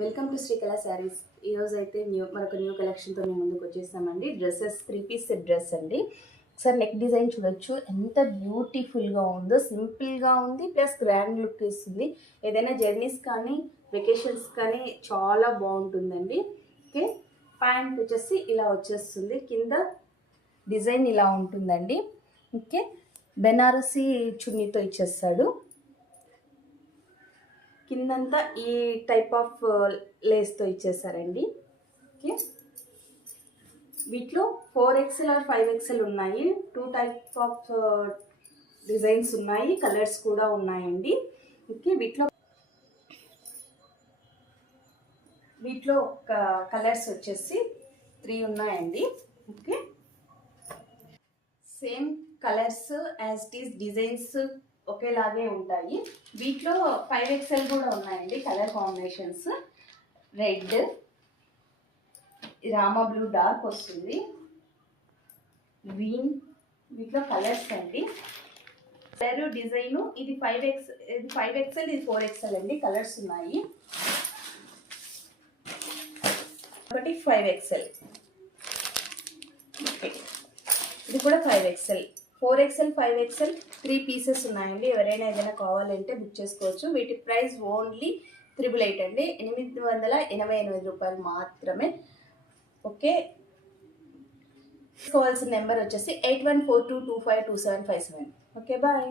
Welcome to Srikala saris. ఈరోజు అయితే మరొక న్యూ కలెక్షన్తో మేము ముందుకు వచ్చేస్తామండి. డ్రెస్సెస్ 3-piece సెట్ డ్రెస్ అండి. ఒకసారి నెక్ డిజైన్ చూడొచ్చు, ఎంత బ్యూటిఫుల్గా ఉందో. సింపుల్గా ఉంది, ప్లస్ గ్రాండ్ లుక్ ఇస్తుంది. ఏదైనా జర్నీస్ కానీ వెకేషన్స్ కానీ చాలా బాగుంటుందండి. ఓకే, ప్యాంట్ వచ్చేసి ఇలా వచ్చేస్తుంది, కింద డిజైన్ ఇలా ఉంటుందండి. ఓకే, బెనారసీ చున్నీతో ఇచ్చేస్తాడు. కిందంతా ఈ టైప్ ఆఫ్ లేస్తో ఇచ్చేసారండి. ఓకే, వీటిలో 4XL ఆర్ 5XL ఉన్నాయి. 2 టైప్ ఆఫ్ డిజైన్స్ ఉన్నాయి, కలర్స్ కూడా ఉన్నాయండి. ఓకే, వీటిలో కలర్స్ వచ్చేసి 3 ఉన్నాయండి. Okay, same colours as it is, designs ఒకేలాగే ఉంటాయి. వీటిలో 5XL కూడా ఉన్నాయండి. కలర్ కాంబినేషన్స్ రెడ్, రామా బ్లూ డార్క్ వస్తుంది, గ్రీన్. వీటిలో కలర్స్ అండి, కలర్ డిజైన్. ఇది 5XL, ఇది 4XL అండి. కలర్స్ ఉన్నాయి. ఒకటి 5XL, ఇది కూడా 5XL. 4XL, 5XL 3 పీసెస్ ఉన్నాయండి. ఎవరైనా ఏదైనా కావాలంటే బుక్ చేసుకోవచ్చు. వీటి ప్రైస్ ఓన్లీ 888 అండి, 888 రూపాయలు మాత్రమే. ఓకే, తీసుకోవాల్సిన నెంబర్ వచ్చేసి 8142252757. Okay, bye.